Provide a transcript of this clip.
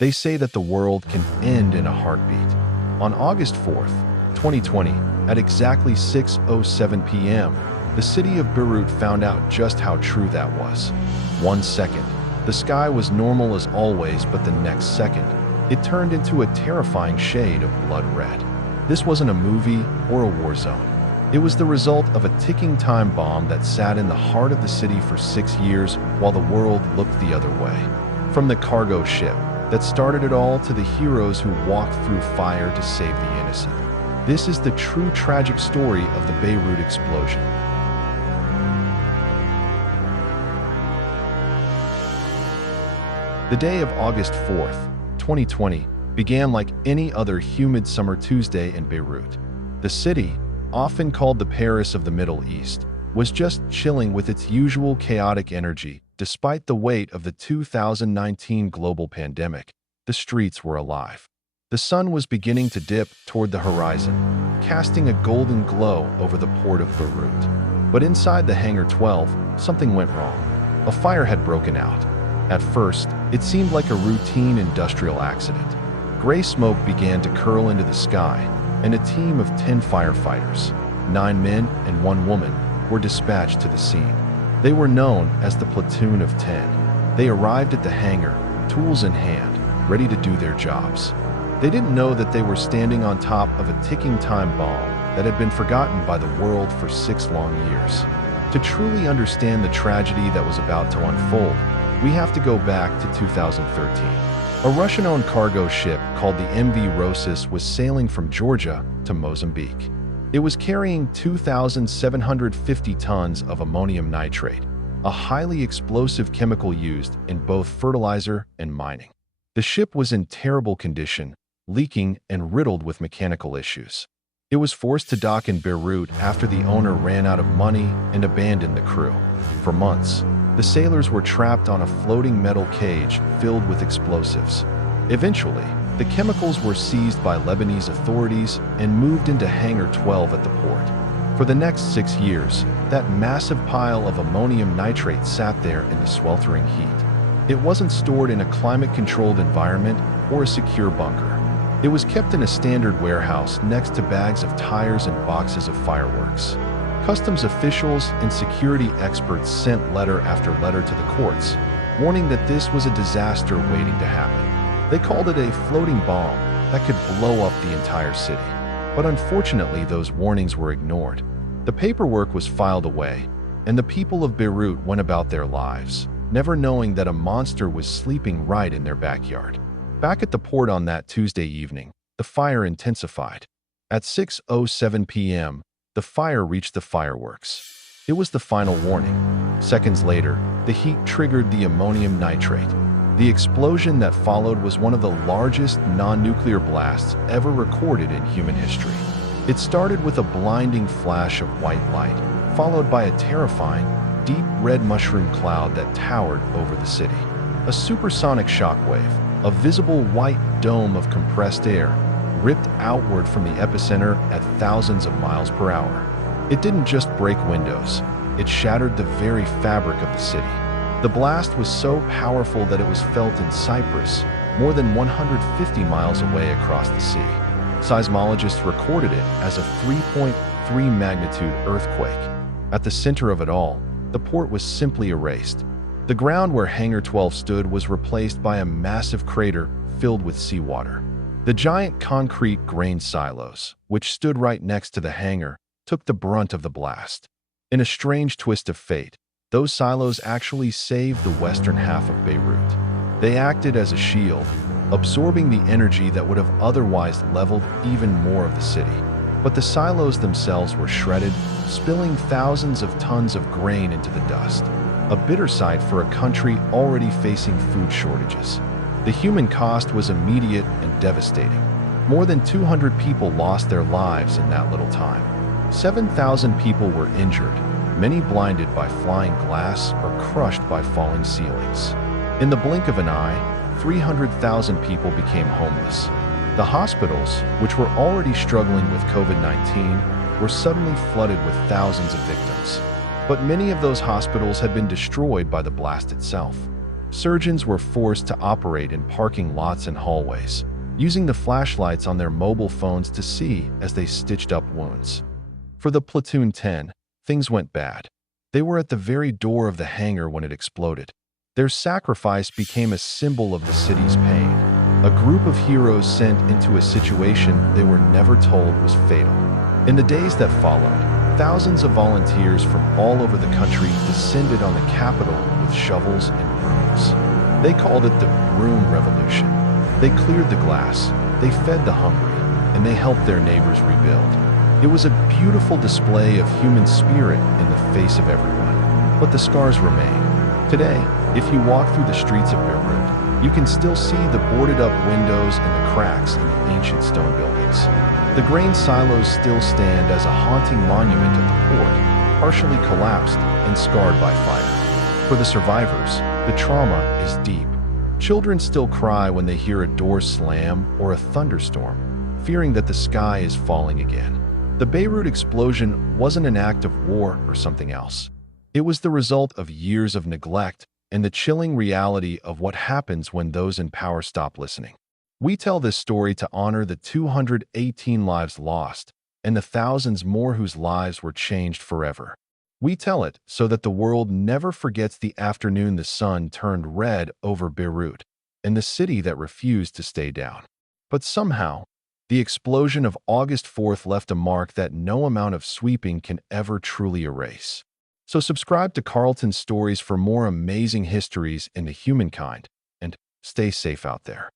They say that the world can end in a heartbeat. On August 4th, 2020, at exactly 6:07 p.m., the city of Beirut found out just how true that was. 1 second, the sky was normal as always, but the next second, it turned into a terrifying shade of blood red. This wasn't a movie or a war zone. It was the result of a ticking time bomb that sat in the heart of the city for 6 years while the world looked the other way. From the cargo ship that started it all to the heroes who walked through fire to save the innocent. This is the true tragic story of the Beirut explosion. The day of August 4th, 2020, began like any other humid summer Tuesday in Beirut. The city, often called the Paris of the Middle East, was just chilling with its usual chaotic energy. Despite the weight of the 2019 global pandemic, the streets were alive. The sun was beginning to dip toward the horizon, casting a golden glow over the Port of Beirut. But inside the Hangar 12, something went wrong. A fire had broken out. At first, it seemed like a routine industrial accident. Gray smoke began to curl into the sky, and a team of 10 firefighters, 9 men and 1 woman, were dispatched to the scene. They were known as the Platoon of 10. They arrived at the hangar, tools in hand, ready to do their jobs. They didn't know that they were standing on top of a ticking time bomb that had been forgotten by the world for 6 long years. To truly understand the tragedy that was about to unfold, we have to go back to 2013. A Russian-owned cargo ship called the MV Rhosus was sailing from Georgia to Mozambique. It was carrying 2,750 tons of ammonium nitrate, a highly explosive chemical used in both fertilizer and mining. The ship was in terrible condition, leaking and riddled with mechanical issues. It was forced to dock in Beirut after the owner ran out of money and abandoned the crew. For months, the sailors were trapped on a floating metal cage filled with explosives. Eventually, the chemicals were seized by Lebanese authorities and moved into Hangar 12 at the port. For the next 6 years, that massive pile of ammonium nitrate sat there in the sweltering heat. It wasn't stored in a climate-controlled environment or a secure bunker. It was kept in a standard warehouse next to bags of tires and boxes of fireworks. Customs officials and security experts sent letter after letter to the courts, warning that this was a disaster waiting to happen. They called it a floating bomb that could blow up the entire city. But unfortunately, those warnings were ignored. The paperwork was filed away, and the people of Beirut went about their lives, never knowing that a monster was sleeping right in their backyard. Back at the port on that Tuesday evening, the fire intensified. At 6:07 p.m., the fire reached the fireworks. It was the final warning. Seconds later, the heat triggered the ammonium nitrate. The explosion that followed was one of the largest non-nuclear blasts ever recorded in human history. It started with a blinding flash of white light, followed by a terrifying, deep red mushroom cloud that towered over the city. A supersonic shockwave, a visible white dome of compressed air, ripped outward from the epicenter at thousands of miles per hour. It didn't just break windows, it shattered the very fabric of the city. The blast was so powerful that it was felt in Cyprus, more than 150 miles away across the sea. Seismologists recorded it as a 3.3 magnitude earthquake. At the center of it all, the port was simply erased. The ground where Hangar 12 stood was replaced by a massive crater filled with seawater. The giant concrete grain silos, which stood right next to the hangar, took the brunt of the blast. In a strange twist of fate, those silos actually saved the western half of Beirut. They acted as a shield, absorbing the energy that would have otherwise leveled even more of the city. But the silos themselves were shredded, spilling thousands of tons of grain into the dust. A bitter sight for a country already facing food shortages. The human cost was immediate and devastating. More than 200 people lost their lives in that little time. 7,000 people were injured, many blinded by flying glass or crushed by falling ceilings. In the blink of an eye, 300,000 people became homeless. The hospitals, which were already struggling with COVID-19, were suddenly flooded with thousands of victims. But many of those hospitals had been destroyed by the blast itself. Surgeons were forced to operate in parking lots and hallways, using the flashlights on their mobile phones to see as they stitched up wounds. For the Platoon 10, things went bad. They were at the very door of the hangar when it exploded. Their sacrifice became a symbol of the city's pain, a group of heroes sent into a situation they were never told was fatal. In the days that followed, thousands of volunteers from all over the country descended on the capital with shovels and brooms. They called it the Broom Revolution. They cleared the glass, they fed the hungry, and they helped their neighbors rebuild. It was a beautiful display of human spirit in the face of everyone. But the scars remain. Today, if you walk through the streets of Beirut, you can still see the boarded-up windows and the cracks in the ancient stone buildings. The grain silos still stand as a haunting monument at the port, partially collapsed and scarred by fire. For the survivors, the trauma is deep. Children still cry when they hear a door slam or a thunderstorm, fearing that the sky is falling again. The Beirut explosion wasn't an act of war or something else. It was the result of years of neglect and the chilling reality of what happens when those in power stop listening. We tell this story to honor the 218 lives lost and the thousands more whose lives were changed forever. We tell it so that the world never forgets the afternoon the sun turned red over Beirut and the city that refused to stay down. But somehow, the explosion of August 4th left a mark that no amount of sweeping can ever truly erase. So subscribe to Carlton's Stories for more amazing histories into humankind, and stay safe out there.